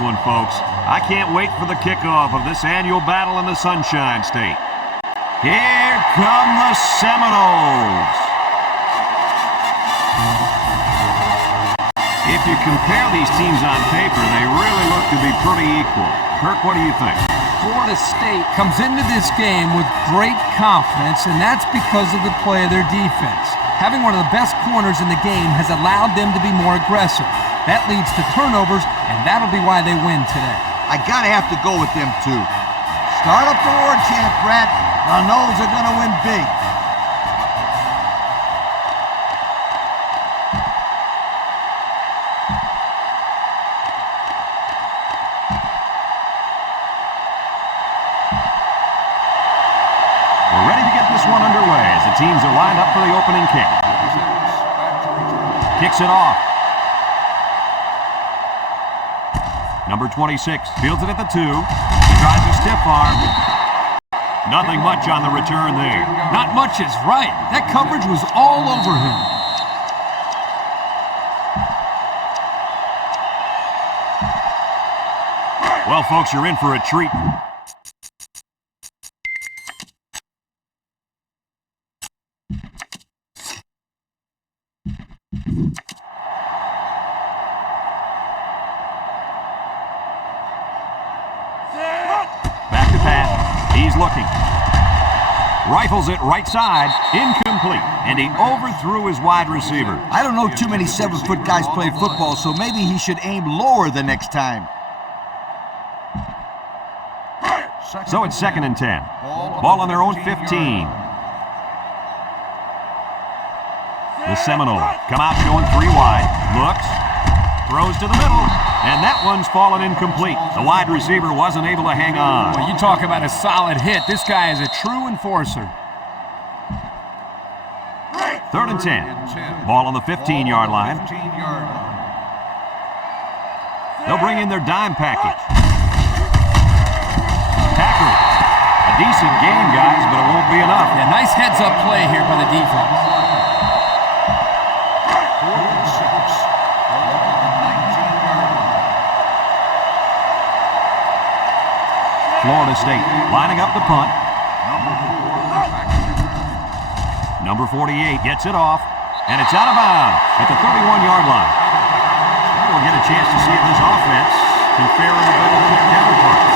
one, folks. I can't wait for the kickoff of this annual battle in the Sunshine State. Here come the Seminoles. If you compare these teams on paper, they really look to be pretty equal. Kirk, what do you think? Florida State comes into this game with great confidence, and that's because of the play of their defense. Having one of the best corners in the game has allowed them to be more aggressive. That leads to turnovers, and that'll be why they win today. I gotta have to go with them, too. Start up the war chant, Brad. The Noles are gonna win big. We're ready to get this one underway as the teams are lined up for the opening kick. Kicks it off. Number 26 fields it at the 2. He tries a stiff arm. Nothing much on the return there. Not much is right. That coverage was all over him. Well, folks, you're in for a treat. Back to pass. He's looking. Rifles it right side. Incomplete. And he overthrew his wide receiver. I don't know too many 7-foot guys play football, so maybe he should aim lower the next time. So it's 2nd and 10. Ball on their own 15. The Seminoles come out showing 3 wide. Looks. Throws to the middle. And that one's fallen incomplete. The wide receiver wasn't able to hang on. Well, you talk about a solid hit. This guy is a true enforcer. 3rd and 10. Ball on the 15-yard line. They'll bring in their dime package. Tackle. A decent game, guys, but it won't be enough. Yeah, nice heads-up play here by the defense. Florida State lining up the punt. Number 48 gets it off, and it's out of bounds at the 31-yard line. We'll get a chance to see if this offense can fare any better than their counterparts.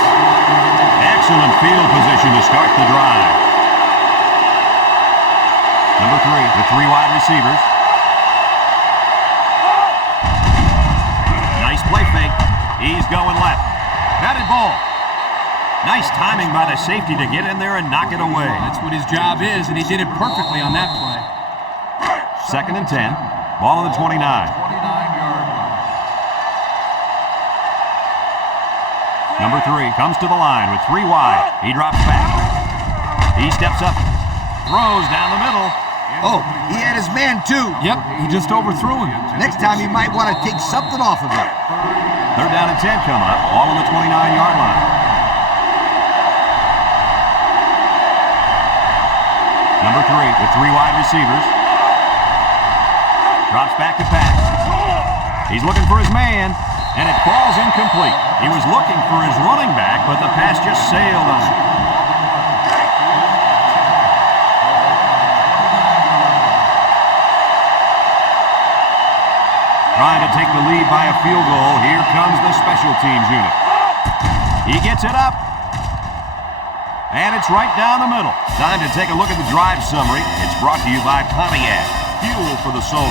Excellent field position to start the drive. Number 3 with 3 wide receivers. Nice play fake. He's going left. Batted ball. Nice timing by the safety to get in there and knock it away. That's what his job is, and he did it perfectly on that play. 2nd and 10. Ball on the 29. Number 3 comes to the line with 3 wide. He drops back. He steps up. Throws down the middle. Oh, he had his man, too. Yep, he just overthrew him. Next time he might want to take something off of it. 3rd down and 10 come up. All on the 29-yard line. Number 3 with 3 wide receivers. Drops back to pass. He's looking for his man, and it falls incomplete. He was looking for his running back, but the pass just sailed on him. Trying to take the lead by a field goal. Here comes the special teams unit. He gets it up. And it's right down the middle. Time to take a look at the drive summary. It's brought to you by Pontiac. Fuel for the soul.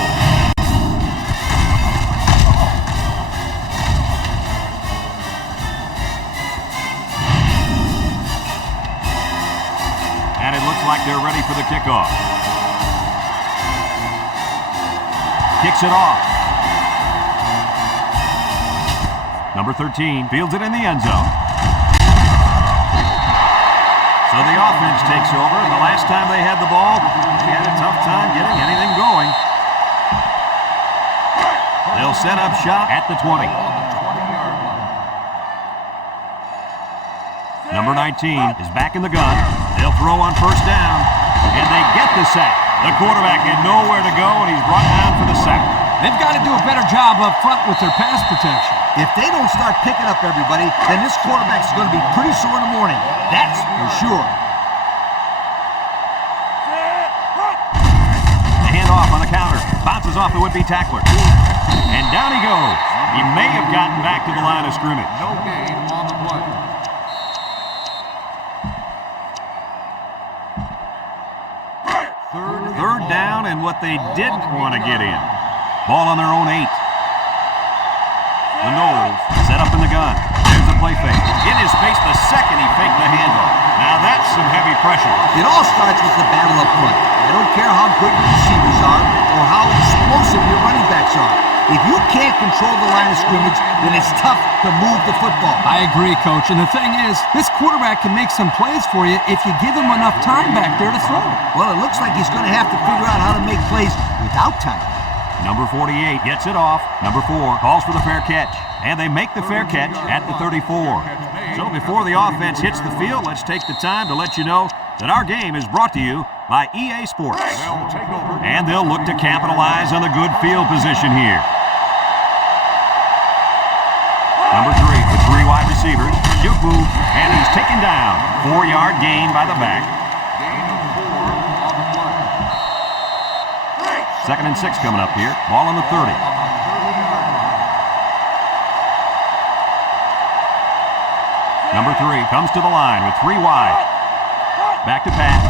And it looks like they're ready for the kickoff. Kicks it off. Number 13 fields it in the end zone. So the offense takes over, and the last time they had the ball, they had a tough time getting anything going. They'll set up shop at the 20. Number 19 is back in the gun. They'll throw on 1st down, and they get the sack. The quarterback had nowhere to go, and he's brought down for the sack. They've got to do a better job up front with their pass protection. If they don't start picking up everybody, then this quarterback's going to be pretty sore in the morning. That's for sure. The handoff on the counter. Bounces off the would-be tackler. And down he goes. He may have gotten back to the line of scrimmage. No gain on the play. Third down and what they didn't want to get in. Ball on their own 8. The Knowles set up in the gun. There's the play fake. In his face the second he faked the handoff. Now that's some heavy pressure. It all starts with the battle up front. I don't care how good your receivers are or how explosive your running backs are. If you can't control the line of scrimmage, then it's tough to move the football. I agree, Coach. And the thing is, this quarterback can make some plays for you if you give him enough time back there to throw. Well, it looks like he's going to have to figure out how to make plays without time. Number 48 gets it off. Number 4 calls for the fair catch. And they make the fair catch at the 34. So before the offense hits the field, let's take the time to let you know that our game is brought to you by EA Sports. And they'll look to capitalize on the good field position here. Number 3 with 3 wide receivers. Juke move, and he's taken down. 4-yard gain by the back. Gain of 4 on the play. 2nd and 6 coming up here. Ball on the 30. Number 3 comes to the line with 3 wide. Back to pass.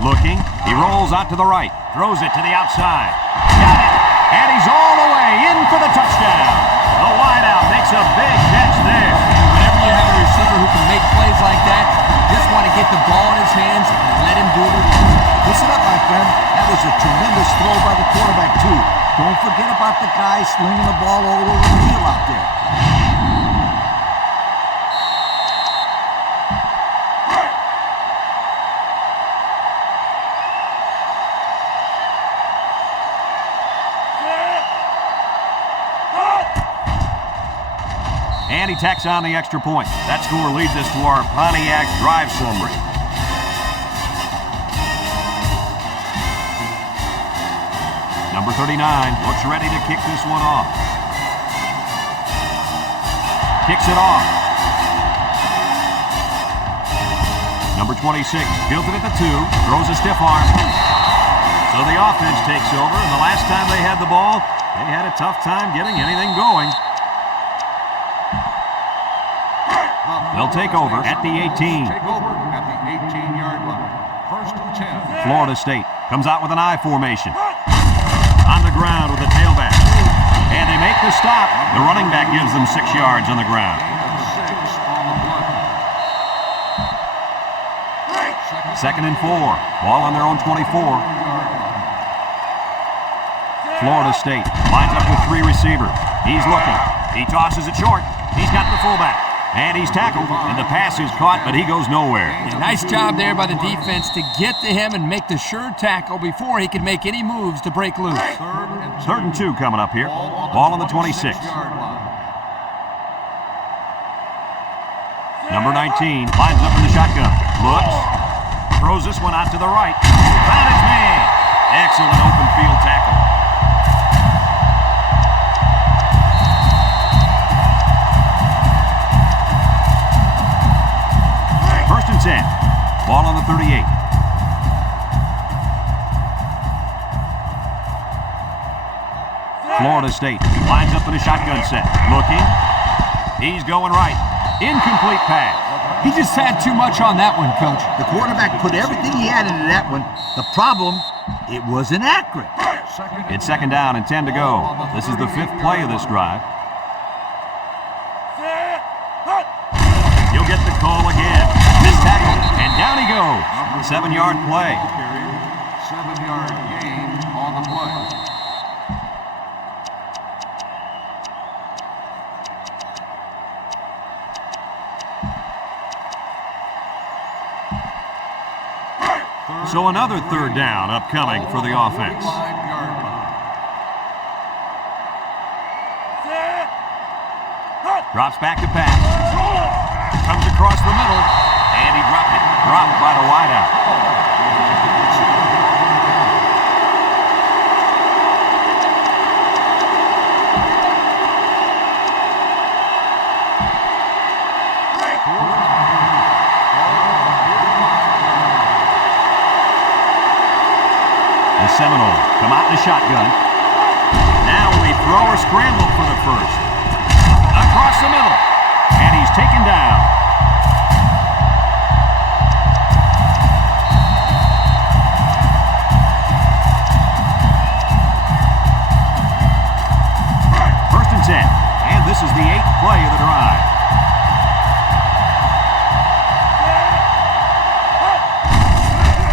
Looking. He rolls out to the right. Throws it to the outside. Got it. And he's all the way in for the touchdown. The wideout makes a big catch there. Whenever you have a receiver who can make plays like that, you just want to get the ball in his hands and let him do the work. Listen up, my friend. That was a tremendous throw by the quarterback, too. Don't forget about the guy slinging the ball all over the field out there. And he tacks on the extra point. That score leads us to our Pontiac drive summary. Number 39 looks ready to kick this one off. Kicks it off. Number 26 fields it at the 2, throws a stiff arm. So the offense takes over, and the last time they had the ball, they had a tough time getting anything going. They'll take over at the 18. Take over at the 18-yard line. 1st and 10. Florida State comes out with an I formation. On the ground with the tailback. And they make the stop. The running back gives them 6 yards on the ground. Gain of 6 on the play. 2nd and 4. Ball on their own 24. Florida State lines up with 3 receivers. He's looking. He tosses it short. He's got the fullback. And he's tackled, and the pass is caught, but he goes nowhere. Yeah, nice job there by the defense to get to him and make the sure tackle before he could make any moves to break loose. 3rd and 2 coming up here. Ball on the 26. Number 19 lines up in the shotgun. Looks. Throws this one out to the right. Found his man. Excellent open field tackle. First and 10. Ball on the 38. Florida State lines up in a shotgun set. Looking. He's going right. Incomplete pass. He just had too much on that one, Coach. The quarterback put everything he had into that one. The problem, it was inaccurate. It's 2nd down and 10 to go. This is the 5th play of this drive. He'll get the call again. Missed tackle, and down he goes. 7-yard play. 7-yard gain on the play. So another 3rd down upcoming for the offense. 5-yard line. Drops back to pass. Comes across the middle, and he dropped it. Dropped by the wideout. The Seminoles come out in the shotgun. Now will he throw or scramble for the first? Across the middle. And he's taken down. First and 10. And this is the 8th play of the drive.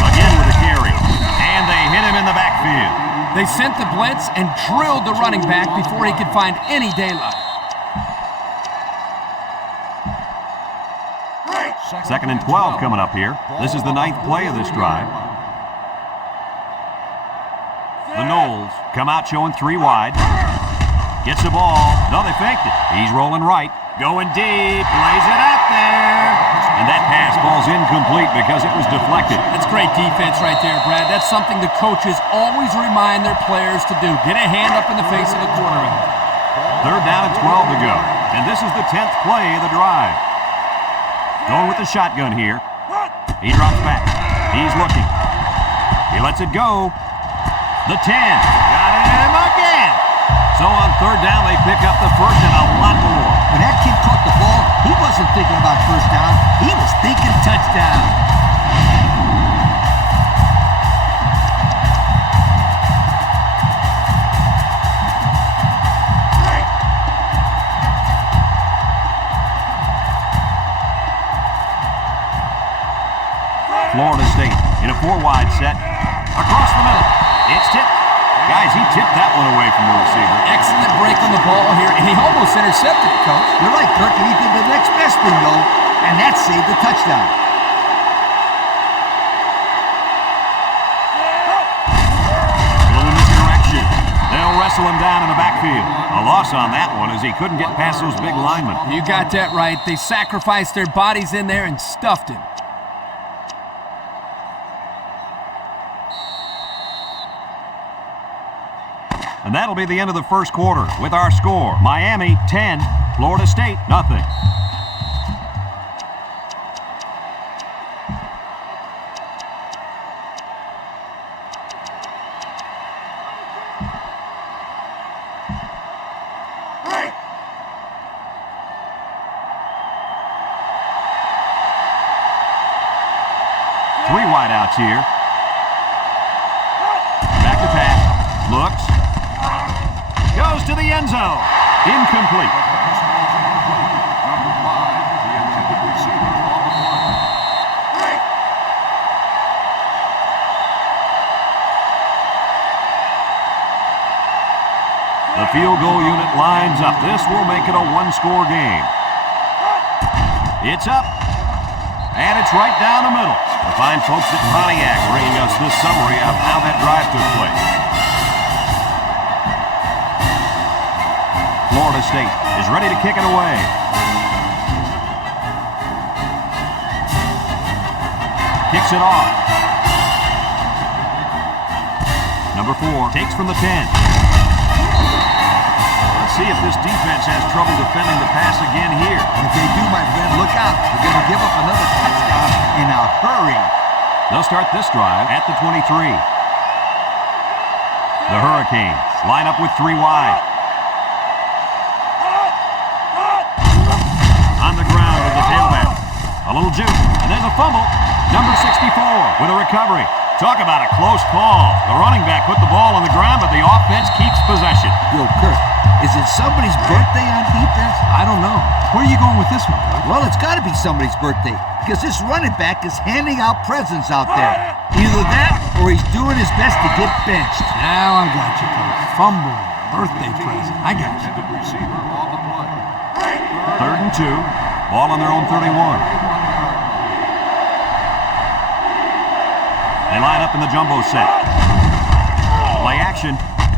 Again with a carry. And they hit him in the backfield. They sent the blitz and drilled the running back before he could find any daylight. Second and 12 coming up here. This is the 9th play of this drive. The Noles come out showing 3 wide. Gets the ball. No, they faked it. He's rolling right. Going deep. Lays it out there. And that pass falls incomplete because it was deflected. That's great defense right there, Brad. That's something the coaches always remind their players to do. Get a hand up in the face of the quarterback. Third down and 12 to go. And this is the 10th play of the drive. Going with the shotgun here. He drops back. He's looking. He lets it go. The 10. Got him again. So on third down, they pick up the first and a lot more. When that kid caught the ball, he wasn't thinking about first down. He was thinking touchdown. Florida State in a 4-wide set. Across the middle. It's tipped. Guys, he tipped that one away from the receiver. Excellent break on the ball here, and he almost intercepted it, Coach. You're right, Kirk, and he did the next best thing, though, and that saved the touchdown. A little misdirection. They'll wrestle him down in the backfield. A loss on that one as he couldn't get past those big linemen. You got that right. They sacrificed their bodies in there and stuffed him. And that'll be the end of the first quarter with our score. Miami 10, Florida State nothing. Three wideouts here. Back to pass. Looks. Goes to the end zone. Incomplete. The field goal unit lines up. This will make it a one-score game. It's up. And it's right down the middle. The fine folks at Pontiac bringing us this summary of how that drive took place. Florida State is ready to kick it away. Kicks it off. Number 4 takes from the 10. Let's see if this defense has trouble defending the pass again here. If they do, my friend, look out. They're going to give up another touchdown in a hurry. They'll start this drive at the 23. The Hurricanes line up with 3 wide. On the ground with the tailback. A little juke, and there's a fumble. Number 64 with a recovery. Talk about a close call. The running back put the ball on the ground, but the offense keeps possession. Yo, Kirk, is it somebody's birthday on defense? I don't know. Where are you going with this one, Coach? Well, it's got to be somebody's birthday because this running back is handing out presents out there. Either that or he's doing his best to get benched. Now I got you, Coach. Fumble, birthday present. I got you. Third and 2. Ball on their own 31. They line up in the jumbo set. Play action.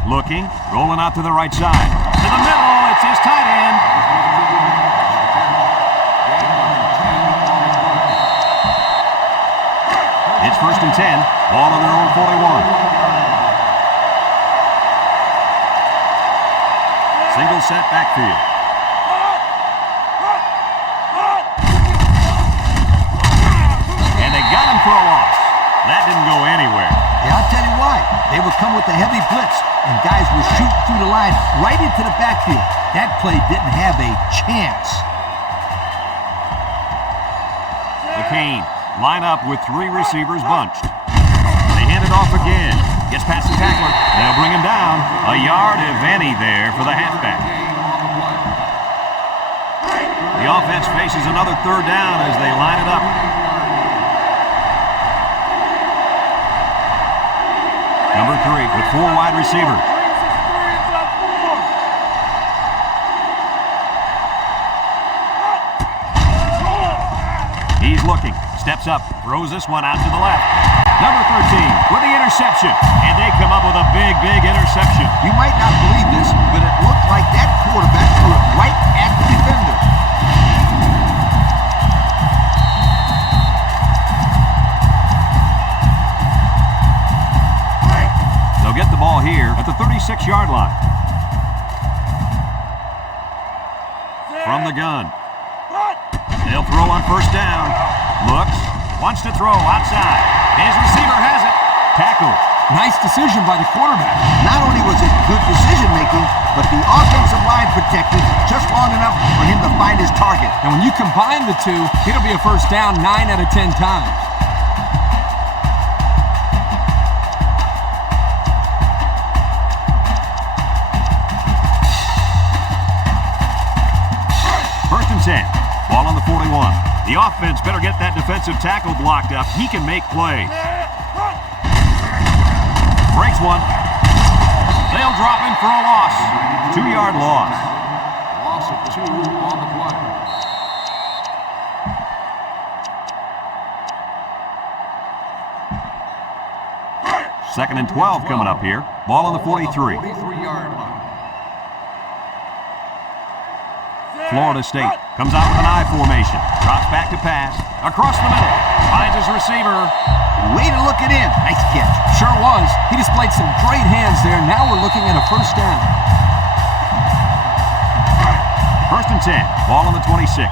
Looking. Rolling out to the right side. To the middle. It's his tight end. It's first and 10. Ball on their own 41. Single set backfield. That didn't go anywhere. Yeah, I'll tell you why. They would come with a heavy blitz, and guys were shooting through the line right into the backfield. That play didn't have a chance. The Canes line up with 3 receivers bunched. They hand it off again. Gets past the tackler. They'll bring him down. A yard, if any, there for the halfback. The offense faces another 3rd down as they line it up. Number 3 with 4 wide receivers. He's looking, steps up, throws this one out to the left. Number 13 with the interception, and they come up with a big, big interception. You might not believe this, but it looked like that quarterback threw it right at the defender. They'll get the ball here at the 36-yard line. From the gun. They'll throw on 1st down. Looks, wants to throw outside. His receiver has it. Tackle. Nice decision by the quarterback. Not only was it good decision-making, but the offensive line protected just long enough for him to find his target. And when you combine the two, it'll be a 1st down 9 out of 10 times. First and 10. Ball on the 41. The offense better get that defensive tackle blocked up. He can make plays. Breaks one. They'll drop him for a loss. 2-yard loss. Loss of 2 on the play. Second and 12 coming up here. Ball on the 43. 43-yard line. Florida State comes out with an I formation. Drops back to pass. Across the middle. Finds his receiver. Way to look it in. Nice catch. Sure was. He displayed some great hands there. Now we're looking at a 1st down. First and 10. Ball on the 26.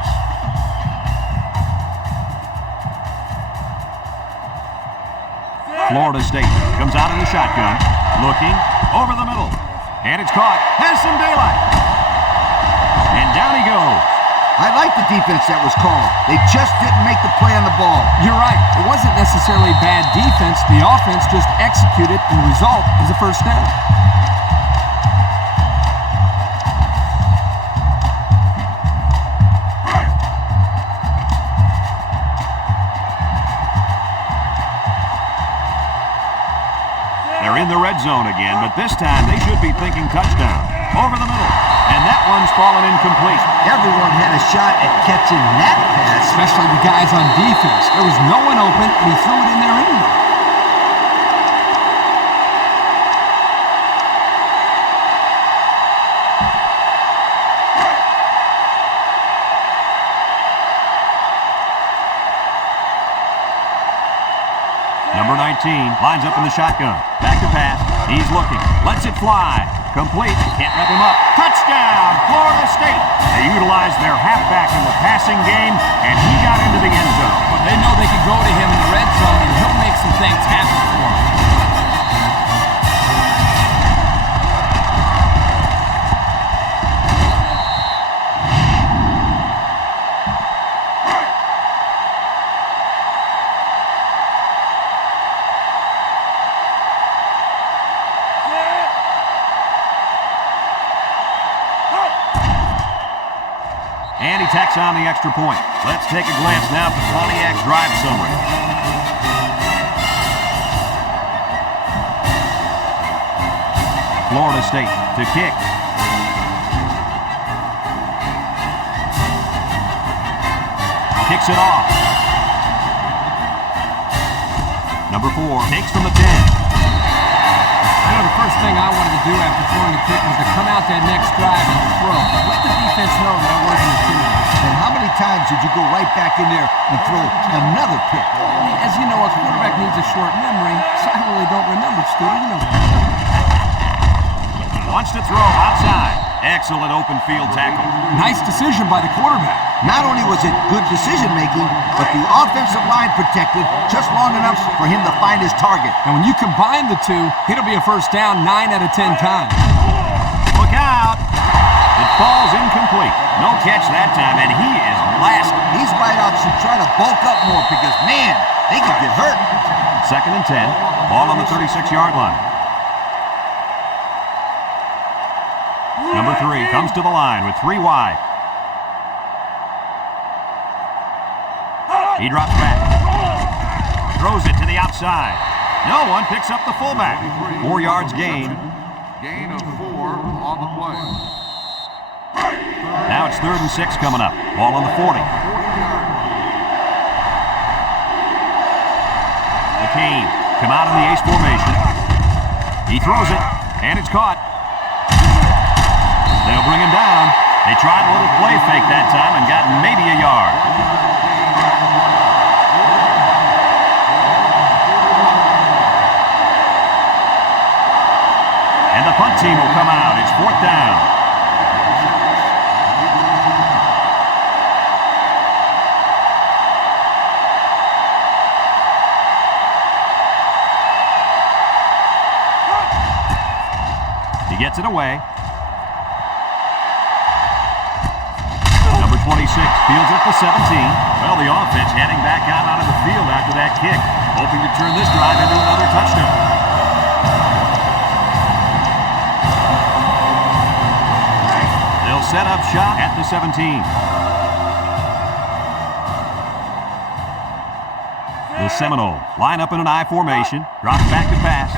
Florida State comes out in the shotgun. Looking. Over the middle. And it's caught. Has some daylight. And down he goes. I like the defense that was called. They just didn't make the play on the ball. You're right. It wasn't necessarily bad defense. The offense just executed, and the result is a 1st down. They're in the red zone again, but this time they should be thinking touchdown. Over the middle. And that one's fallen incomplete. Everyone had a shot at catching that pass. Especially the guys on defense. There was no one open, and he threw it in there anyway. Number 19 lines up in the shotgun. Back to pass. He's looking. Lets it fly. Complete. Can't wrap him up. Touchdown, Florida State. They utilized their halfback in the passing game, and he got into the end zone. But they know they can go to him in the red zone, and he'll make some things happen for them. And he tacks on the extra point. Let's take a glance now at the Pontiac drive summary. Florida State to kick. Kicks it off. Number 4 takes from the 10. I know the first thing I wanted to do after throwing the kick was to come out that next drive and throw. Let the defense know that I wasn't intimidated. And how many times did you go right back in there and throw another pick? As you know, a quarterback needs a short memory, so I really don't remember, Stu. You know that. Wants to throw outside. Excellent open field tackle. Nice decision by the quarterback. Not only was it good decision-making, but the offensive line protected just long enough for him to find his target. And when you combine the two, it'll be a first down 9 out of 10 times. Look out. It falls incomplete. No catch that time, and he is blasted. These wideouts should try to bulk up more because, man, they could get hurt. 2nd and 10. Ball on the 36-yard line. Number 3 comes to the line with 3 wide. He drops back. Throws it to the outside. No one picks up the fullback. 4 yards gain. Gain of 4 on the play. Now it's 3rd and 6 coming up. Ball on the 40. McCain come out in the ace formation. He throws it, and it's caught. They'll bring him down. They tried a little play fake that time and got maybe a yard. And the punt team will come out. It's 4th down. He gets it away. Number 26 fields at the 17. Well, the offense heading back out onto the field after that kick, hoping to turn this drive into another touchdown. They'll set up shop at the 17. The Seminoles line up in an I formation, drops back to pass,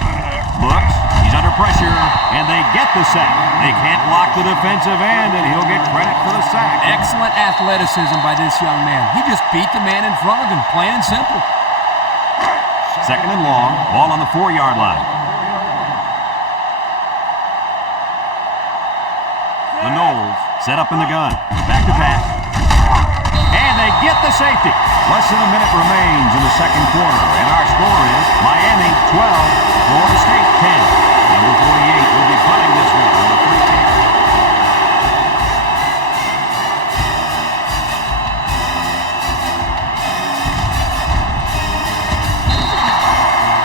looks. He's under pressure, and they get the sack. They can't block the defensive end, and he'll get credit for the sack. Excellent athleticism by this young man. He just beat the man in front of him, plain and simple. 2nd and long, ball on the 4-yard line. The Noles set up in the gun. Back to pass. And they get the safety. Less than a minute remains in the 2nd quarter, and our score is Miami 12, Florida State 10. Number 48 will be punting this one on the 13.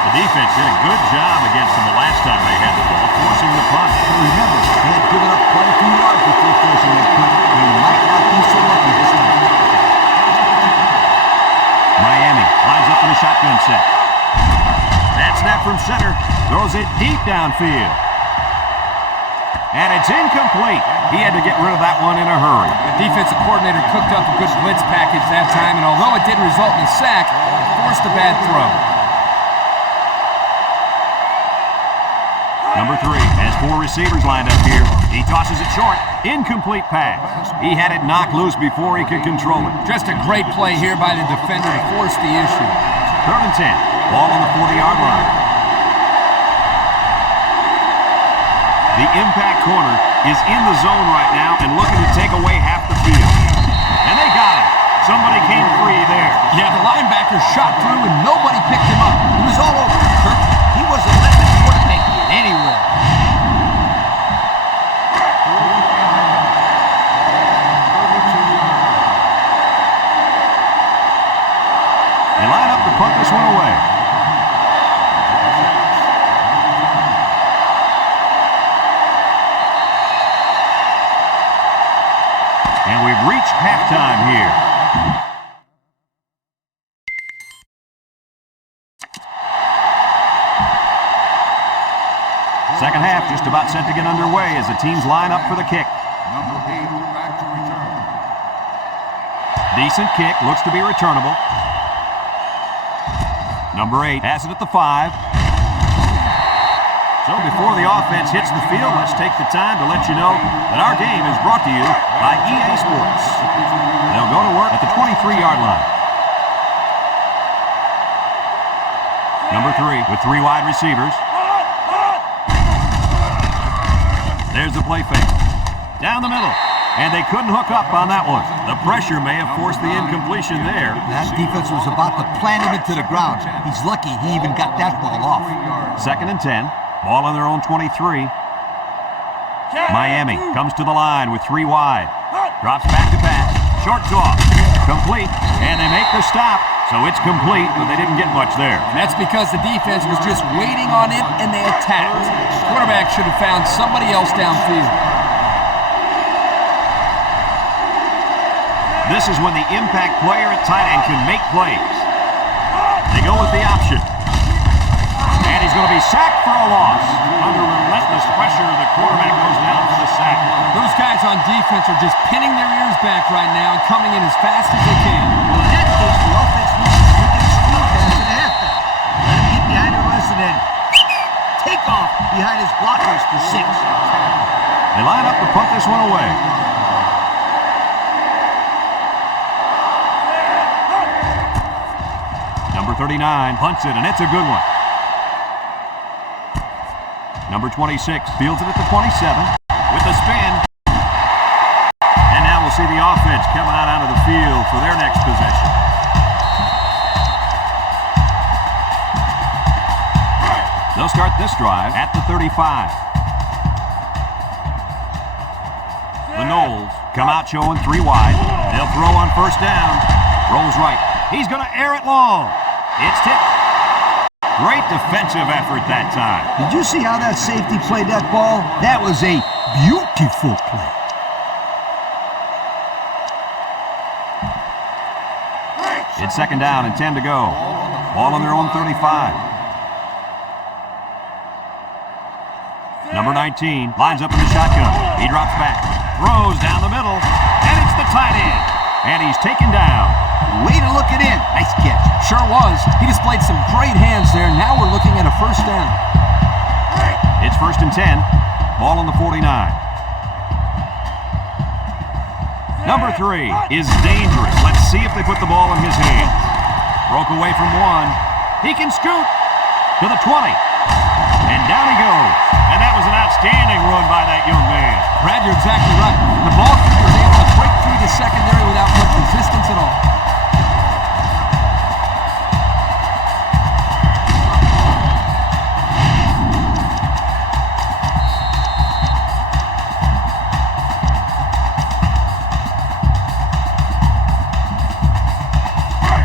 The defense did a good job against them the last time they had the ball, forcing the punt. Remember, they had given up quite a few yards before forcing that punt. They might not be so lucky this time. Miami lines up in a shotgun set. That snap from center throws it deep downfield. And it's incomplete. He had to get rid of that one in a hurry. The defensive coordinator cooked up a good blitz package that time, and although it did result in a sack, it forced a bad throw. Number 3 has 4 receivers lined up here. He tosses it short. Incomplete pass. He had it knocked loose before he could control it. Just a great play here by the defender to force the issue. 3rd and 10. Ball on the 40-yard line. The impact corner is in the zone right now and looking to take away half the field. And they got it. Somebody came free there. Yeah, the linebacker shot through and nobody picked him up. It was all over, Kirk. He wasn't letting the quarterback get anywhere. They line up to punt this one away. And we've reached halftime here. Second half just about set to get underway as the teams line up for the kick. Number 8 back to return. Decent kick, looks to be returnable. Number 8 has it at the 5. So before the offense hits the field, let's take the time to let you know that our game is brought to you by EA Sports. They'll go to work at the 23-yard line. Number 3 with 3 wide receivers. There's the play fake. Down the middle. And they couldn't hook up on that one. The pressure may have forced the incompletion there. That defense was about to plant him into the ground. He's lucky he even got that ball off. 2nd and 10. Ball on their own 23. Miami comes to the line with 3 wide. Drops back to pass. Short toss. Complete. And they make the stop. So it's complete, but they didn't get much there. And that's because the defense was just waiting on it and they attacked. The quarterback should have found somebody else downfield. This is when the impact player at tight end can make plays. They go with the option. And he's going to be sacked for a loss. Under relentless pressure, the quarterback goes down for the sack. Those guys on defense are just pinning their ears back right now and coming in as fast as they can. Well, in that case, the offense needs to sneak in screen pass to the halfback. Let him get behind the rush and then take off behind his blockers for 6. They line up to punt this one away. Number 39 punts it, and it's a good one. Number 26 fields it at the 27 with a spin. And now we'll see the offense coming out onto the field for their next possession. They'll start this drive at the 35. The Knowles come out showing 3 wide. They'll throw on first down. Rolls right. He's going to air it long. It's tipped. Great defensive effort that time. Did you see how that safety played that ball? That was a beautiful play. It's second down and 10 to go. Ball on their own 35. Number 19 lines up in the shotgun. He drops back, throws down the middle, and it's the tight end. And he's taken down. Way to look it in. Nice catch. Sure was. He displayed some great hands there. Now we're looking at a first down. It's first and 10. Ball on the 49. Number 3 is dangerous. Let's see if they put the ball in his hands. Broke away from 1. He can scoot to the 20. And down he goes. And that was an outstanding run by that young man. Brad, you're exactly right. The ball keeper was able to break through the secondary without much resistance at all.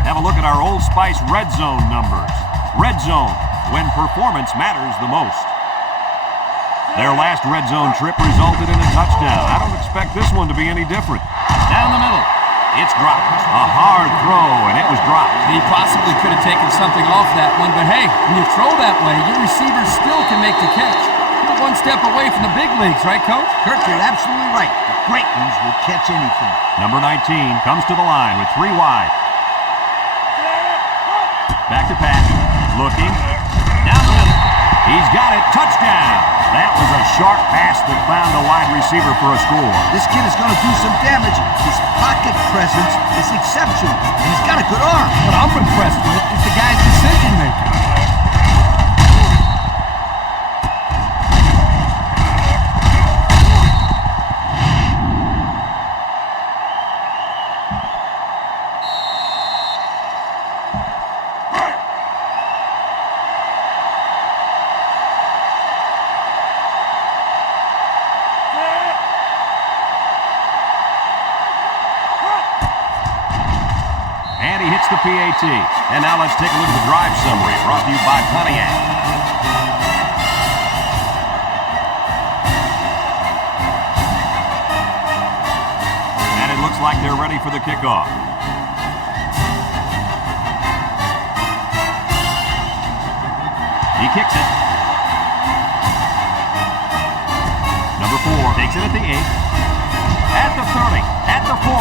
Have a look at our Old Spice Red Zone numbers. Red Zone, when performance matters the most. Their last red zone trip resulted in a touchdown. I don't expect this one to be any different. Down the middle. It's dropped. A hard throw, and it was dropped. He possibly could have taken something off that one, but hey, when you throw that way, your receiver still can make the catch. You're one step away from the big leagues, right, Coach? Kirk, you're absolutely right. The great ones will catch anything. Number 19 comes to the line with 3 wide. Back to pass. Looking. Down the middle. He's got it. Touchdown. That was a sharp pass that found a wide receiver for a score. This kid is going to do some damage. His pocket presence is exceptional, and he's got a good arm. What I'm impressed with is the guy's decision-making. And he hits the PAT. And now let's take a look at the drive summary brought to you by Pontiac. And it looks like they're ready for the kickoff. He kicks it. Number 4 takes it at the 8. At the 30. At the 40.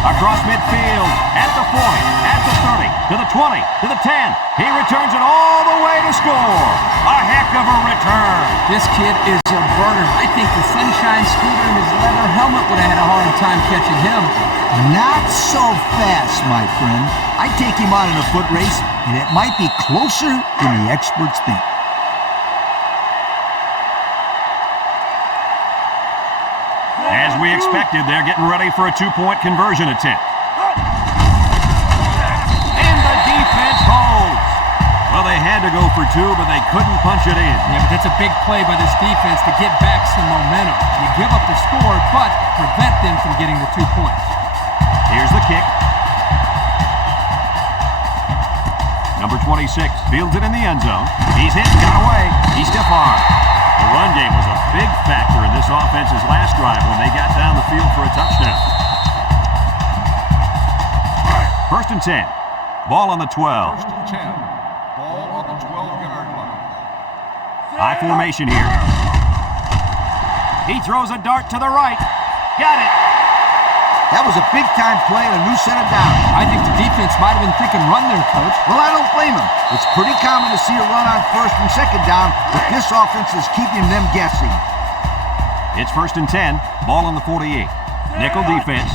Across midfield. At the 40. At the 30. To the 20. To the 10. He returns it all the way to score. A heck of a return. This kid is a burner. I think the sunshine scooter and his leather helmet would have had a hard time catching him. Not so fast, my friend. I'd take him on in a foot race, and it might be closer than the experts think. As we expected, they're getting ready for a 2-point conversion attempt. And the defense holds. Well, they had to go for two, but they couldn't punch it in. Yeah, but that's a big play by this defense to get back some momentum. You give up the score, but prevent them from getting the 2 points. Here's the kick. Number 26 fields it in the end zone. He's hit and got away. He's stiff-armed. The run game was a big factor in this offense's last drive when they got down the field for a touchdown. 1st and 10. Ball on the 12. 1st and 10. Ball on the 12-yard line. High formation here. He throws a dart to the right. Got it. That was a big-time play and a new set of downs. I think the defense might have been thinking run there, Coach. Well, I don't blame him. It's pretty common to see a run on 1st and 2nd down, but this offense is keeping them guessing. It's 1st and 10. Ball on the 48. Nickel defense.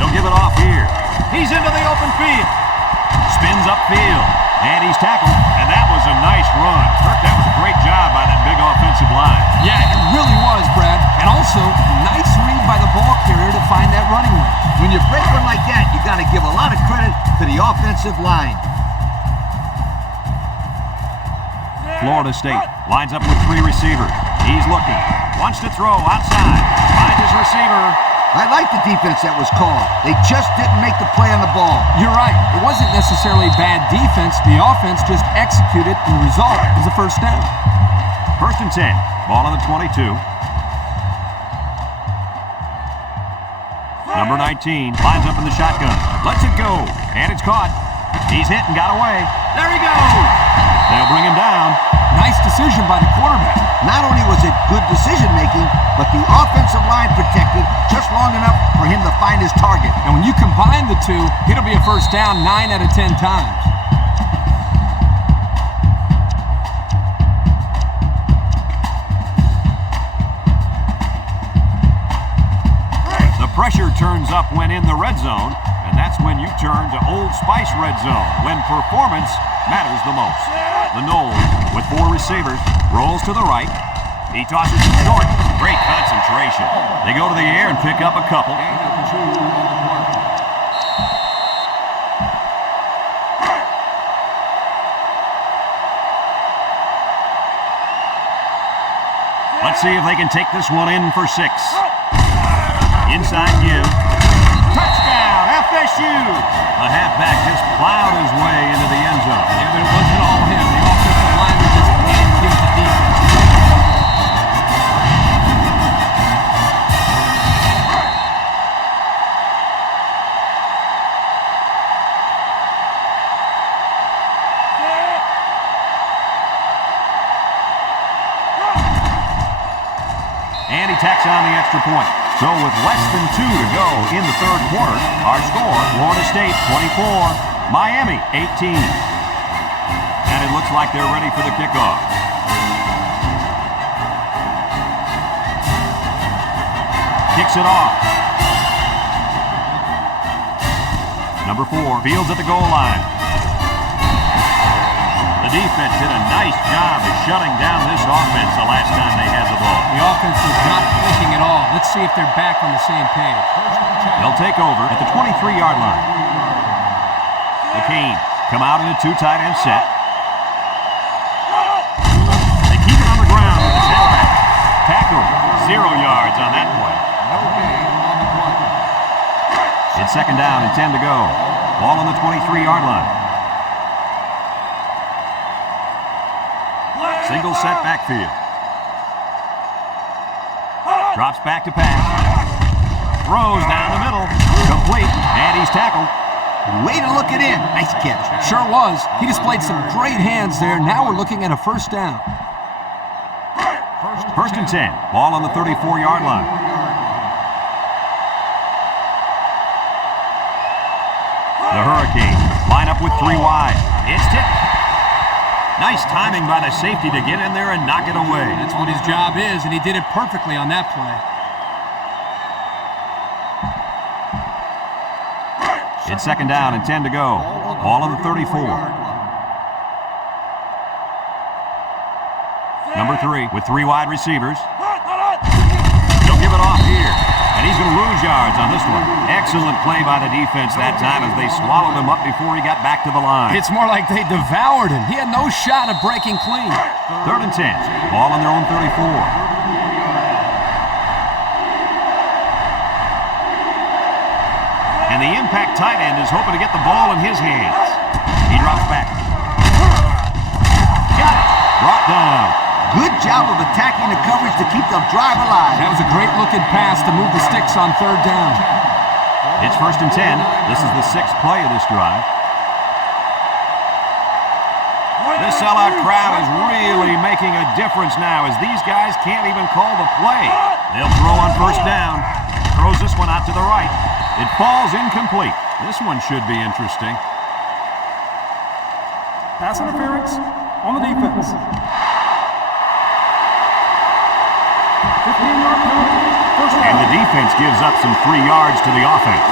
They'll give it off here. He's into the open field. Spins upfield. And he's tackled. And that was a nice run. Kirk, that was a great job by that big offensive line. Yeah, it really was, Brad. And also, nice read by the ball carrier to find that running lane. When you break one like that, you got to give a lot of credit to the offensive line. Florida State lines up with 3 receivers. He's looking. Wants to throw outside. Finds his receiver. I like the defense that was called. They just didn't make the play on the ball. You're right. It wasn't necessarily bad defense. The offense just executed, and the result was a 1st down. 1st and 10. Ball on the 22. Number 19 lines up in the shotgun. Lets it go. And it's caught. He's hit and got away. There he goes. They'll bring him down. Nice decision by the quarterback. Not only was it good decision-making, but the offensive line protected just long enough for him to find his target. And when you combine the two, it'll be a 1st down 9 out of 10 times. The pressure turns up when in the red zone, and that's when you turn to Old Spice Red Zone, when performance matters the most. The Knowles, with 4 receivers, rolls to the right. He tosses it short. Great concentration. They go to the air and pick up a couple. Gain of 2 on the play. Let's see if they can take this one in for 6. Inside give. Touchdown, FSU! The halfback just plowed his way into the end zone. Yeah, but it wasn't all him. The offensive lineman just can't give the defense. And he tacks on the extra point. So with less than 2 to go in the 3rd quarter, our score, Florida State 24, Miami 18. And it looks like they're ready for the kickoff. Kicks it off. Number 4 fields at the goal line. The defense did a nice job of shutting down this offense the last time they had the ball. The offense was not clicking at all. Let's see if they're back on the same page. They'll take over at the 23-yard line. The Canes come out in a 2 tight end set. They keep it on the ground with the tailback. Tackle, 0 yards on that play. No gain on the play. It's 2nd down and 10 to go. Ball on the 23-yard line. Single set backfield. Drops back to pass. Throws down the middle. Complete. And he's tackled. Way to look it in. Nice catch. Sure was. He displayed some great hands there. Now we're looking at a 1st down. 1st and 10. Ball on the 34-yard line. The Hurricanes line up with 3 wide. It's tipped. Nice timing by the safety to get in there and knock it away. That's what his job is, and he did it perfectly on that play. It's 2nd down and 10 to go. Ball on the 34. Number 3 with 3 wide receivers. He'll give it off here. And he's going to lose yards on this one. Excellent play by the defense that time as they swallowed him up before he got back to the line. It's more like they devoured him. He had no shot of breaking clean. 3rd and 10. Ball on their own 34. And the impact tight end is hoping to get the ball in his hands. He drops back. Got it. Brought down. Good job of attacking the coverage to keep the drive alive. That was a great looking pass to move the sticks on 3rd down. It's 1st and 10. This is the 6th play of this drive. This sellout crowd is really making a difference now as these guys can't even call the play. They'll throw on 1st down. Throws this one out to the right. It falls incomplete. This one should be interesting. Pass interference on the defense. 15-yard penalty. First down. And the defense gives up some free yards to the offense.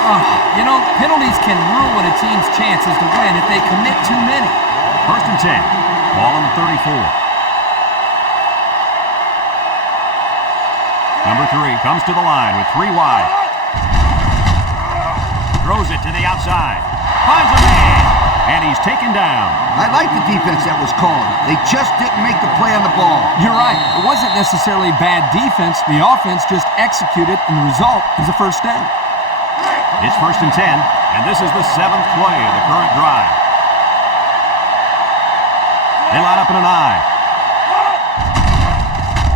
Penalties can ruin a team's chances to win if they commit too many. 1st and 10. Ball on the 34. Number 3 comes to the line with 3 wide. Throws it to the outside. Finds a man. And he's taken down. I like the defense that was called. They just didn't make the play on the ball. You're right. It wasn't necessarily bad defense. The offense just executed, and the result is a 1st down. It's 1st and 10, and this is the 7th play of the current drive. They line up in an I.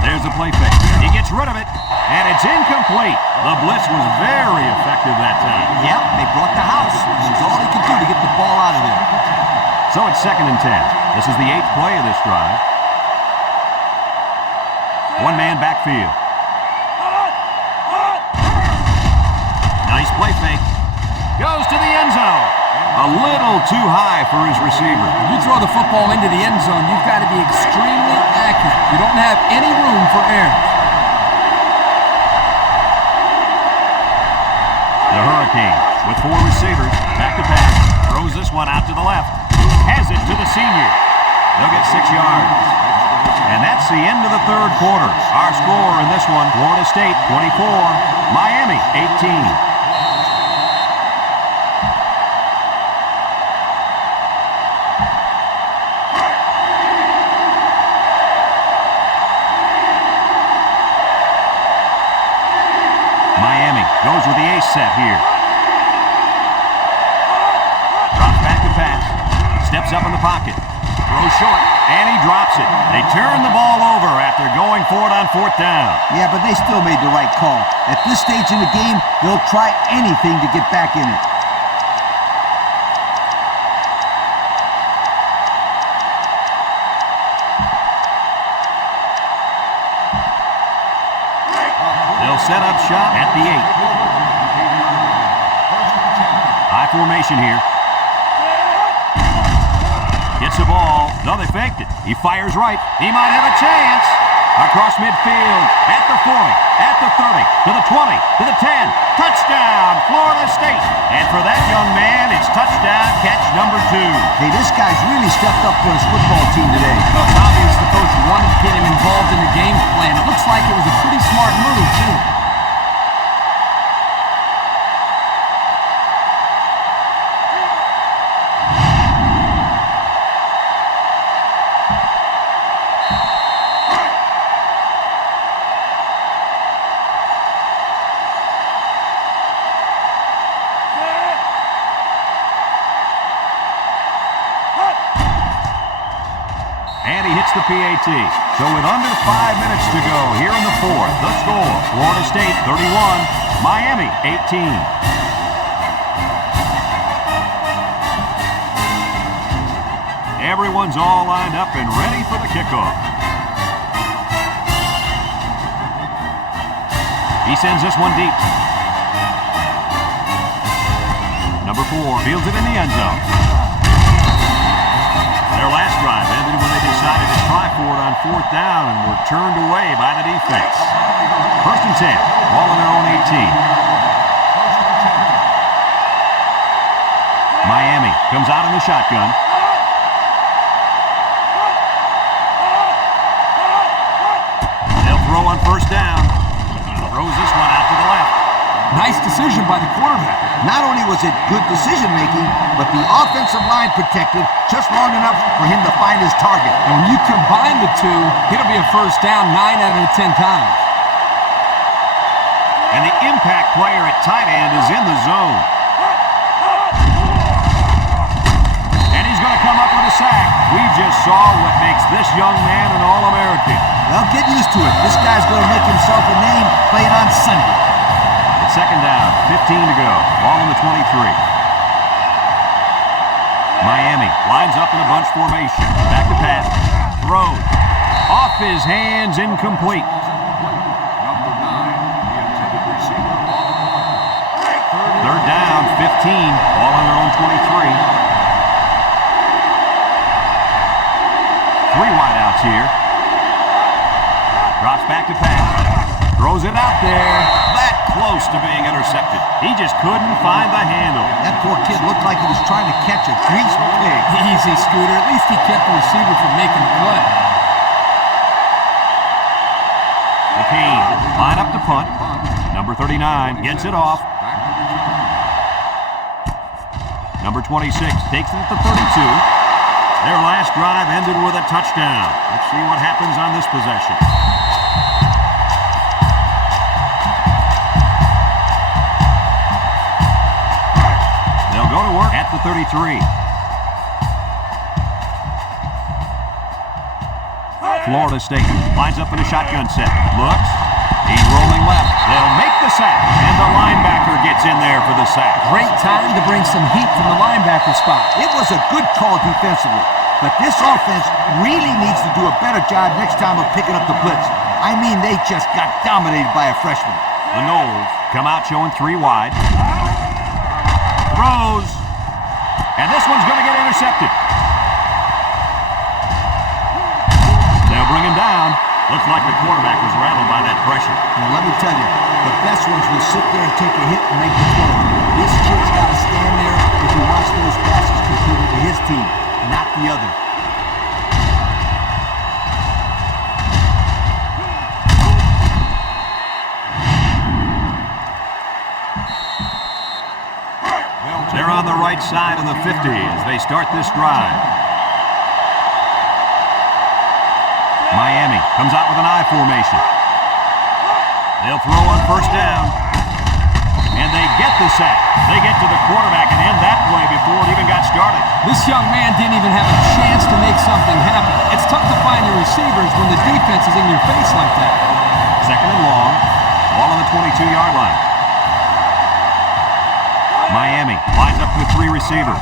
There's the play fake. He gets rid of it, and it's incomplete. The blitz was very effective that time. Yep, they brought the house. It was all they could do to get the ball out of there. So it's 2nd and 10. This is the 8th play of this drive. One-man backfield. Nice play fake. Goes to the end zone. A little too high for his receiver. When you throw the football into the end zone, you've got to be extremely accurate. You don't have any room for error. The Hurricanes with 4 receivers. Back to pass. Throws this one out to the left. Has it to the senior. They'll get 6 yards. And that's the end of the 3rd quarter. Our score in this one, Florida State 24, Miami 18. Miami goes with the ace set here. Drops back to pass. Steps up in the pocket. Throws short, and he drops it. They turn the ball over after going for it on 4th down. Yeah, but they still made the right call. At this stage in the game, they'll try anything to get back in it. They'll set up shop at the 8. High formation here. Gets the ball. No, they faked it. He fires right. He might have a chance. Across midfield. At the 40. At the 30. To the 20. To the 10. Touchdown, Florida State. And for that young man, it's touchdown catch number 2. Hey, this guy's really stepped up for his football team today. Well, it's obvious the coach wanted to get him involved in the game plan. It looks like it was a pretty smart move, too. And he hits the PAT. So with under 5 minutes to go here in the 4th, the score, Florida State 31, Miami 18. Everyone's all lined up and ready for the kickoff. He sends this one deep. Number 4 fields it in the end zone. Their last drive ended when they decided to try for it on 4th down and were turned away by the defense. 1st and 10, ball on their own 18. Miami comes out in the shotgun. They'll throw on 1st down. Throws this one out to the left. Nice decision by the quarterback. Not only was it good decision-making, but the offensive line protected just long enough for him to find his target. And when you combine the two, it'll be a first down 9 out of the 10 times. And the impact player at tight end is in the zone. And he's going to come up with a sack. We just saw what makes this young man an All-American. Well, get used to it. This guy's going to make himself a name playing on Sunday. It's second down, 15 to go. Ball on the 23. Miami lines up in a bunch formation. Back to pass. Throws. Off his hands, incomplete. Number 9, the intended receiver. Third down, 15. Ball on their own 23. 3 wideouts here. Drops back to pass. Throws it out there. That close to being intercepted. He just couldn't find the handle. That poor kid looked like he was trying to catch a greased pig. Easy, Scooter. At least he kept the receiver from making the play. McCain line up to punt. Number 39 gets it off. Number 26 takes it at the 32. Their last drive ended with a touchdown. Let's see what happens on this possession. They'll go to work at the 33. Florida State lines up in a shotgun set. Looks. He's rolling left. They'll make the sack. And the linebacker gets in there for the sack. Great time to bring some heat from the linebacker spot. It was a good call defensively, but this offense really needs to do a better job next time of picking up the blitz. I mean, they just got dominated by a freshman. The Noles come out showing 3 wide. Throws. And this one's going to get intercepted. They'll bring him down. Looks like the quarterback was rattled by that pressure. And let me tell you, the best ones will sit there and take a hit and make the throw. This kid's got to stand there if he wants those passes completed to his team, not the other. They're on the right side of the 50 as they start this drive. Miami comes out with an I formation. They'll throw on first down. And they get the sack. They get to the quarterback and end that play before it even got started. This young man didn't even have a chance to make something happen. It's tough to find your receivers when the defense is in your face like that. Second and long. Ball on the 22-yard line. Miami lines up with 3 receivers.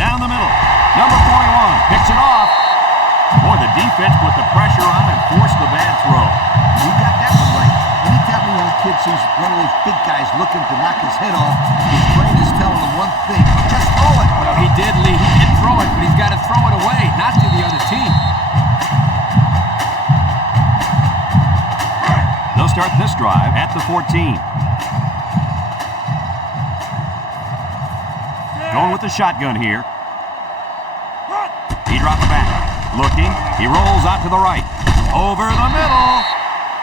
Down the middle. Number 41 picks it off. Boy, the defense put the pressure on and forced the bad throw. You got that one right. Anytime a young kid sees one of those big guys looking to knock his head off, his brain is telling him one thing: just throw it. Well, he did throw it, but he's got to throw it away, not to the other team. They'll start this drive at the 14. Going with the shotgun here. He drops back. Looking. He rolls out to the right. Over the middle.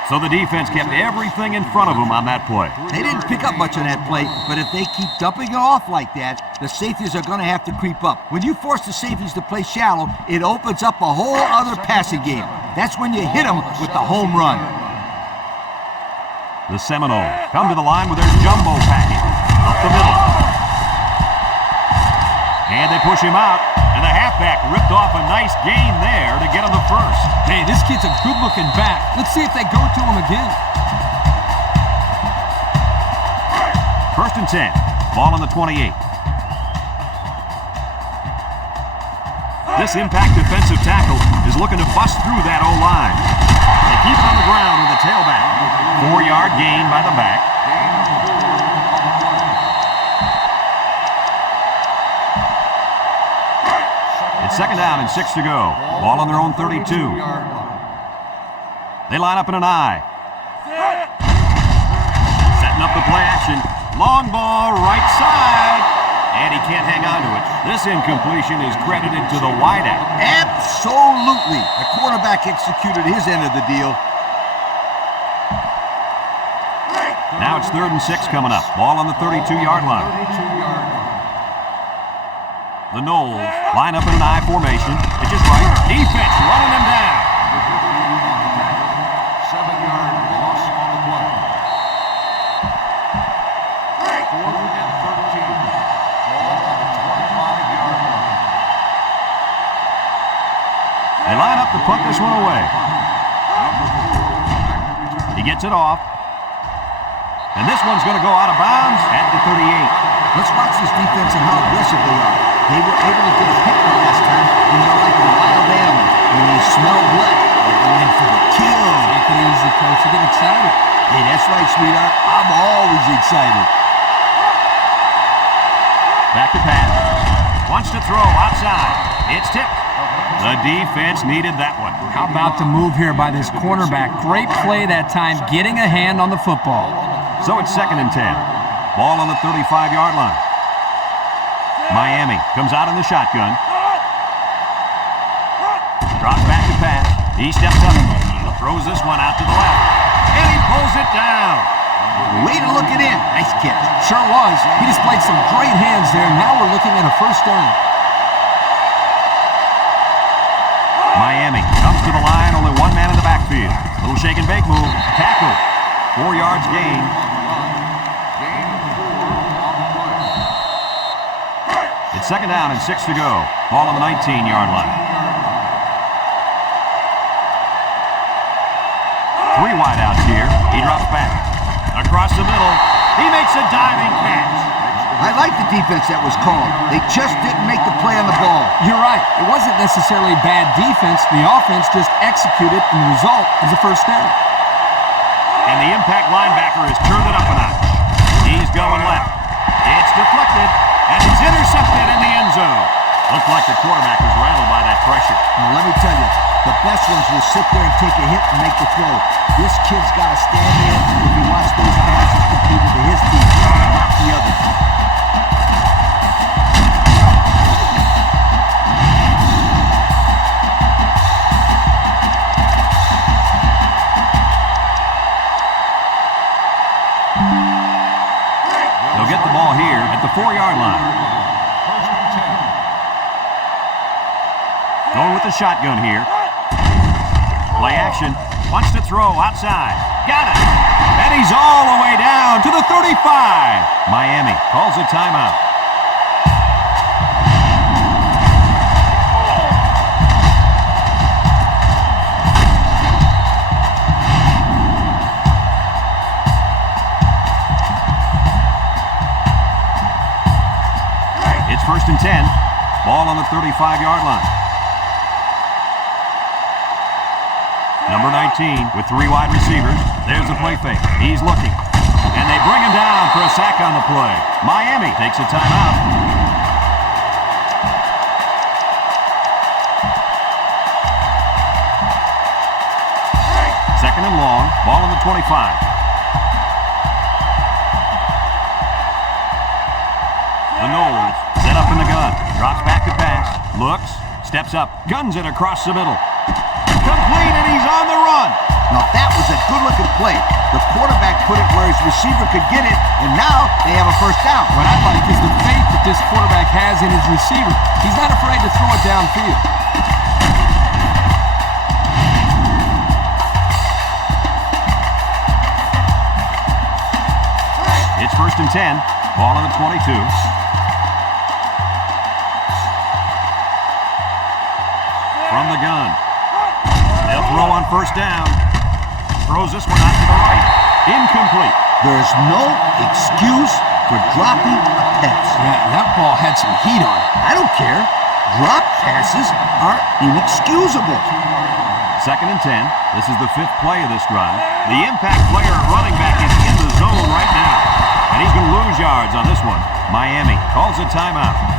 So the defense kept everything in front of them on that play. They didn't pick up much on that play, but if they keep dumping it off like that, the safeties are going to have to creep up. When you force the safeties to play shallow, it opens up a whole other passing game. That's when you hit them with the home run. The Seminoles come to the line with their jumbo package. Up the middle. And they push him out. And the halfback ripped off a nice gain there to get him the first. Hey, this kid's a good-looking back. Let's see if they go to him again. First and 10. Ball on the 28. This impact defensive tackle is looking to bust through that O-line. They keep it on the ground with the tailback. 4-yard gain by the back. It's second down and 6 to go. Ball on their own 32. They line up in an I. Setting up the play action. Long ball, right side. And he can't hang on to it. This incompletion is credited to the wideout. Absolutely. The quarterback executed his end of the deal. Now it's 3rd and 6 coming up. Ball on the 32-yard line. 32-yard line. The Knowles line up in an I formation. It's just right. Defense running them down. 7-yard loss on the play. 4th and 13. Ball on the 25-yard line. They line up to punt this one away. He gets it off. And this one's going to go out of bounds at the 38. Let's watch this defense and how aggressive they are. They were able to get a pick the last time when they're like a wild animal. When they smell blood, they're going for the kill. Take it easy, coach. You get excited. Hey, that's right, sweetheart. I'm always excited. Back to pass. Wants to throw outside. It's tipped. The defense needed that one. How about the move here by this cornerback? Great play that time, getting a hand on the football. So it's 2nd and 10. Ball on the 35-yard line. Miami comes out in the shotgun. Drops back to pass. He steps up. Throws this one out to the left. And he pulls it down. Way to look it in. Nice catch. Sure was. He displayed some great hands there. Now we're looking at a 1st down. Miami comes to the line. Only one man in the backfield. Little shake and bake move. Tackle. 4 yards gain. Gain of 4 on the play. It's 2nd down and 6 to go. Ball on the 19-yard line. 3 wideouts here. He drops back. Across the middle. He makes a diving catch. I like the defense that was called. They just didn't make the play on the ball. You're right. It wasn't necessarily bad defense. The offense just executed, and the result is a 1st down. And the impact linebacker has turned it up a notch. He's going left. It's deflected, and it's intercepted in the end zone. Looks like the quarterback was rattled by that pressure. Now, let me tell you, the best ones will sit there and take a hit and make the throw. This kid's got to stand there if he wants those passes completed to his team, not the other. They'll get the ball here at the 4-yard line. 1st and 10. Going with the shotgun here. Play action. Wants to throw outside. Got it. And he's all the way down to the 35. Miami calls a timeout. It's 1st and 10. Ball on the 35-yard line. Number 19 with 3 wide receivers. There's the play fake. He's looking. And they bring him down for a sack on the play. Miami takes a timeout. Second and long. Ball on the 25. The Knowles set up in the gun. Drops back to pass. Looks. Steps up. Guns it across the middle. Complete, and he's on the run. Now, that was a good-looking play. The quarterback put it where his receiver could get it, and now they have a 1st down. What I like is the faith that this quarterback has in his receiver. He's not afraid to throw it downfield. It's 1st and 10. Ball on the 22. From the gun. They'll throw on 1st down. Throws this one out to the right. Incomplete. There's no excuse for dropping a pass. Yeah, that ball had some heat on it. I don't care. Drop passes are inexcusable. 2nd and 10. This is the 5th play of this drive. The impact player at running back is in the zone right now. And he's going to lose yards on this one. Miami calls a timeout.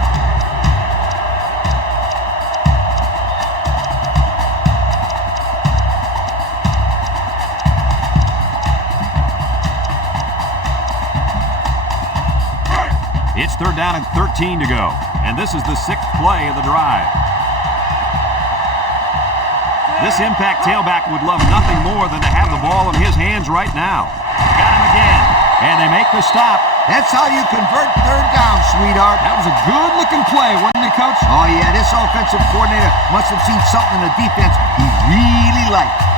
It's 3rd down and 13 to go. And this is the 6th play of the drive. This impact tailback would love nothing more than to have the ball in his hands right now. Got him again. And they make the stop. That's how you convert third down, sweetheart. That was a good-looking play, wasn't it, Coach? Oh, yeah, this offensive coordinator must have seen something in the defense he really liked.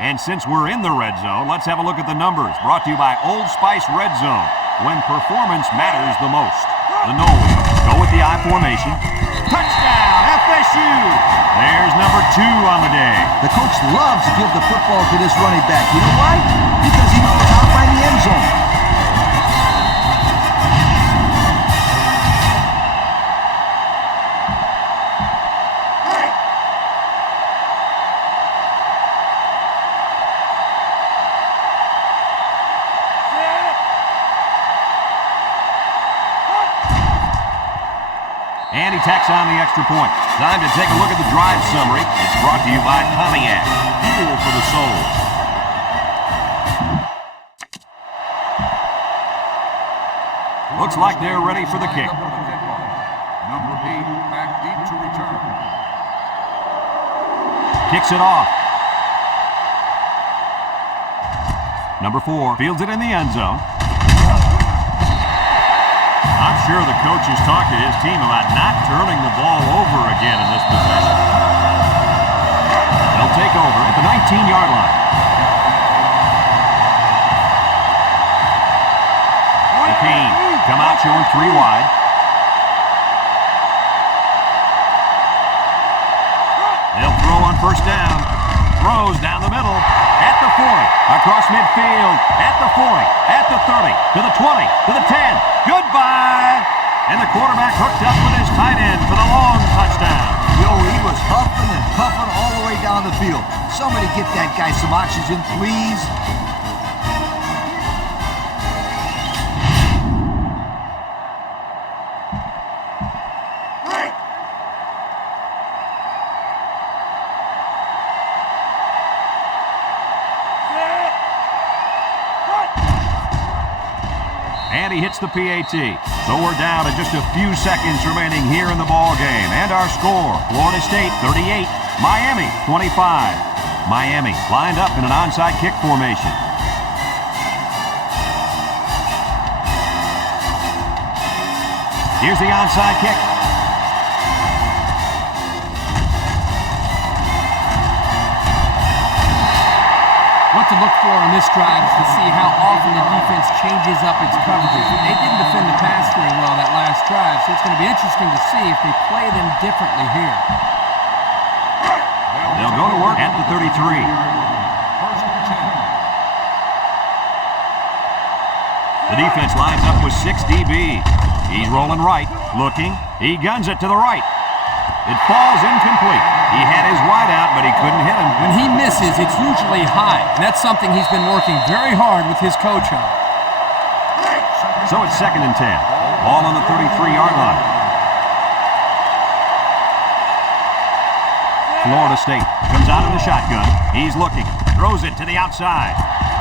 And since we're in the red zone, let's have a look at the numbers. Brought to you by Old Spice Red Zone, when performance matters the most. The Norwegians go with the I formation. Touchdown, FSU! There's number 2 on the day. The coach loves to give the football to this running back. You know why? Because he knows how to find the end zone. And he tacks on the extra point. Time to take a look at the drive summary. It's brought to you by Pontiac. Fuel for the soul. Looks like they're ready for the kick. Number 8 back deep to return. Kicks it off. Number 4 fields it in the end zone. I'm sure the coach has talked to his team about not turning the ball over again in this possession. They'll take over at the 19-yard line. McCain come out showing 3 wide. They'll throw on first down. Throws down the middle. At the 40, across midfield, at the 40, at the 30, to the 20, to the 10. Goodbye! And the quarterback hooked up with his tight end for the long touchdown. Yo, he was huffing and puffing all the way down the field. Somebody get that guy some oxygen, please. And he hits the PAT. So we're down to just a few seconds remaining here in the ball game. And our score, Florida State 38, Miami 25. Miami lined up in an onside kick formation. Here's the onside kick. What to look for in this drive is to see how often the defense changes up its coverages. They didn't defend the pass very well that last drive, so it's going to be interesting to see if they play them differently here. They'll go to work at the 33. First and 10. The defense lines up with 6 DBs. He's rolling right, looking. He guns it to the right. It falls incomplete. He had his wide out, but he couldn't hit him. When he misses, it's usually high, and that's something he's been working very hard with his coach on. So it's 2nd and 10. Ball on the 33-yard line. Florida State comes out in the shotgun. He's looking. Throws it to the outside.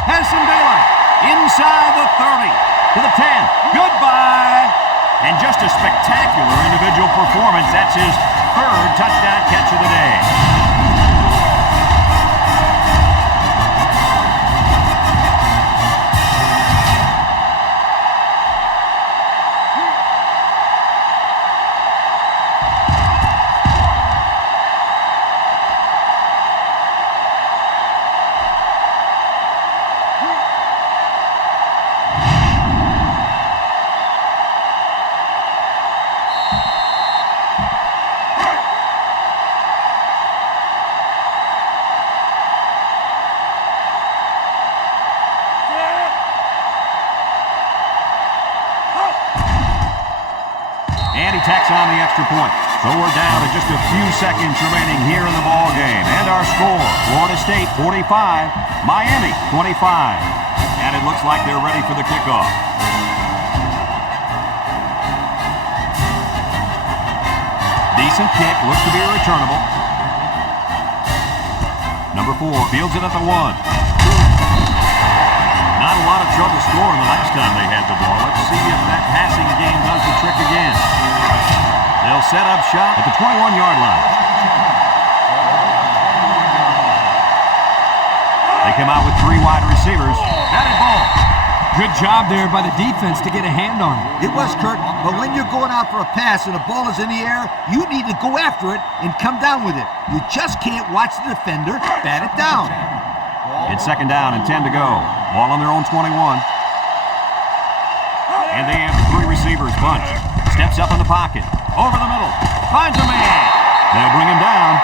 Has some daylight. Inside the 30. To the 10. Goodbye. And just a spectacular individual performance. That's his 3rd touchdown catch of the day. And he tacks on the extra point. So we're down to just a few seconds remaining here in the ball game. And our score, Florida State 45, Miami 25. And it looks like they're ready for the kickoff. Decent kick, looks to be returnable. Number 4 fields it at the 1. trouble scoring the last time they had the ball. Let's see if that passing game does the trick again. They'll set up shop at the 21-yard line. They come out with 3 wide receivers. Batted ball. Good job there by the defense to get a hand on it. It was, Kurt, but when you're going out for a pass and the ball is in the air, you need to go after it and come down with it. You just can't watch the defender bat it down. It's 2nd down and 10 to go. Ball on their own 21. And they have 3 receivers bunched. Steps up in the pocket. Over the middle. Finds a man. They'll bring him down.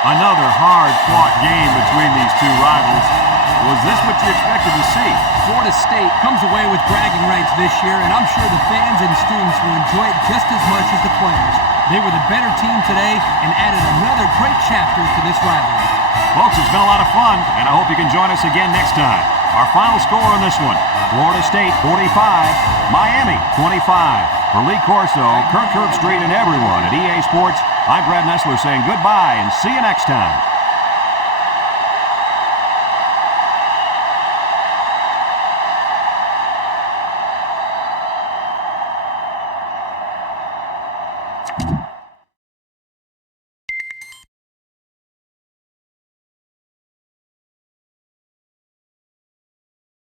Another hard-fought game between these two rivals. Was this what you expected to see? Florida State comes away with bragging rights this year, and I'm sure the fans and students will enjoy it just as much as the players. They were the better team today and added another great chapter to this rivalry. Folks, it's been a lot of fun, and I hope you can join us again next time. Our final score on this one, Florida State 45, Miami 25. For Lee Corso, Kirk Herbstreit, and everyone at EA Sports, I'm Brad Nessler saying goodbye and see you next time.